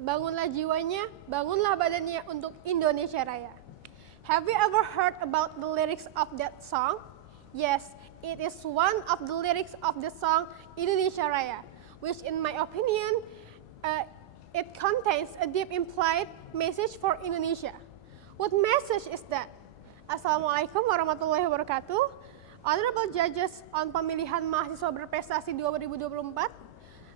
Bangunlah jiwanya, bangunlah badannya untuk Indonesia Raya. Have you ever heard about the lyrics of that song? Yes, it is one of the lyrics of the song Indonesia Raya, which in my opinion, it contains a deep implied message for Indonesia. What message is that? Assalamualaikum warahmatullahi wabarakatuh. Honorable judges on Pemilihan Mahasiswa Berprestasi 2024.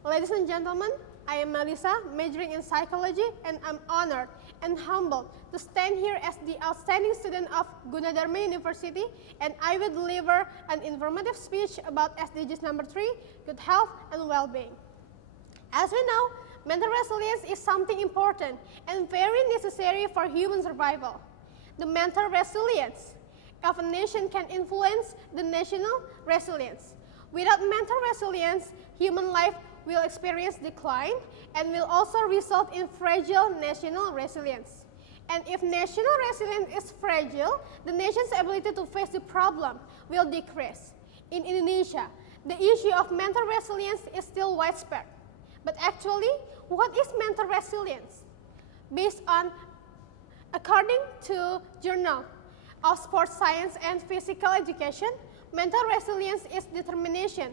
Ladies and gentlemen, I am Mellissa, majoring in Psychology, and I'm honored and humbled to stand here as the outstanding student of Gunadarma University, and I will deliver an informative speech about SDGs number 3, good health and well-being. As we know, mental resilience is something important and very necessary for human survival. The mental resilience of a nation can influence the national resilience. Without mental resilience, human life will experience decline and will also result in fragile national resilience. And if national resilience is fragile, the nation's ability to face the problem will decrease. In Indonesia, the issue of mental resilience is still widespread. But actually, what is mental resilience? According to Journal of Sports Science and Physical Education, mental resilience is determination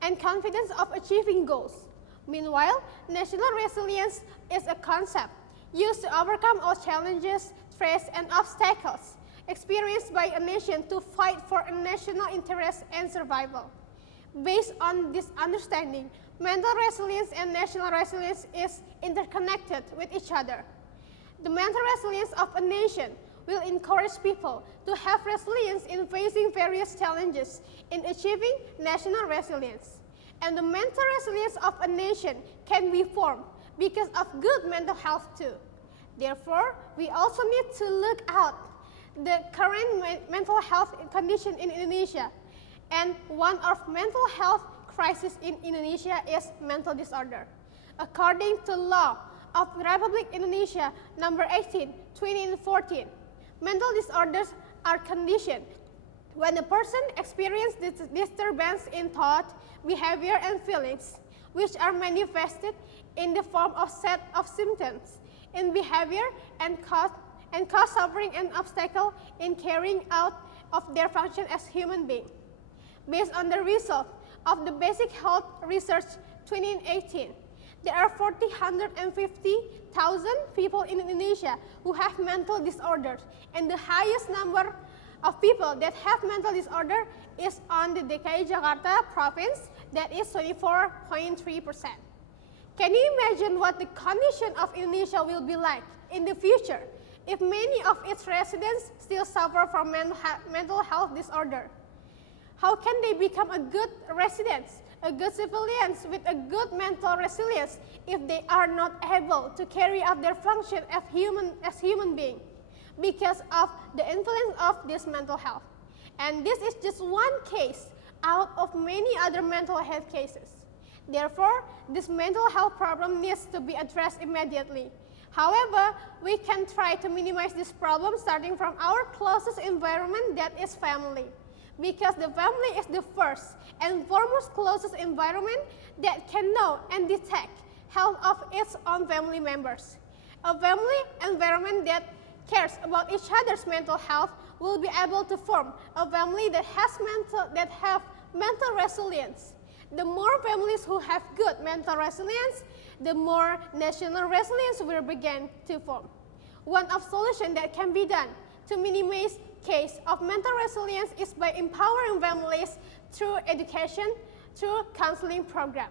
and confidence of achieving goals. Meanwhile, national resilience is a concept used to overcome all challenges, threats, and obstacles experienced by a nation to fight for a national interest and survival. Based on this understanding, mental resilience and national resilience is interconnected with each other. The mental resilience of a nation will encourage people to have resilience in facing various challenges in achieving national resilience. And the mental resilience of a nation can be formed because of good mental health too. Therefore, we also need to look out the current mental health condition in Indonesia. And one of mental health crisis in Indonesia is mental disorder. According to law of Republic Indonesia number 18, 2014, mental disorders are conditions when a person experiences disturbance in thought, behavior, and feelings, which are manifested in the form of set of symptoms in behavior and cause suffering and obstacle in carrying out of their function as human beings. Based on the result of the Basic Health Research 2018, there are 450,000 people in Indonesia who have mental disorders, and the highest number of people that have mental disorder is on the DKI Jakarta province, that is 24.3%. Can you imagine what the condition of Indonesia will be like in the future if many of its residents still suffer from mental health disorder? How can they become a good residents, a good civilians with a good mental resilience if they are not able to carry out their function as human beings because of the influence of this mental health? And this is just one case out of many other mental health cases. Therefore, this mental health problem needs to be addressed immediately. However, we can try to minimize this problem starting from our closest environment, that is family. Because the family is the first and foremost closest environment that can know and detect health of its own family members. A family environment that cares about each other's mental health will be able to form a family that have mental resilience. The more families who have good mental resilience, the more national resilience will begin to form. One of solutions that can be done to minimize case of mental resilience is by empowering families through education, through counseling program.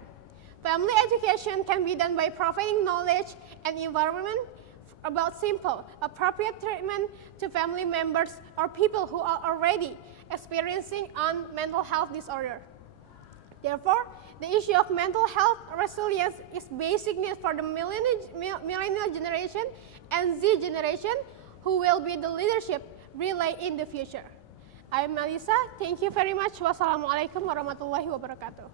Family education can be done by providing knowledge and environment about simple, appropriate treatment to family members or people who are already experiencing mental health disorder. Therefore, the issue of mental health resilience is basic need for the millennial generation and Z generation who will be the leadership relay in the future. I am Mellissa. Thank you very much. Wassalamualaikum warahmatullahi wabarakatuh.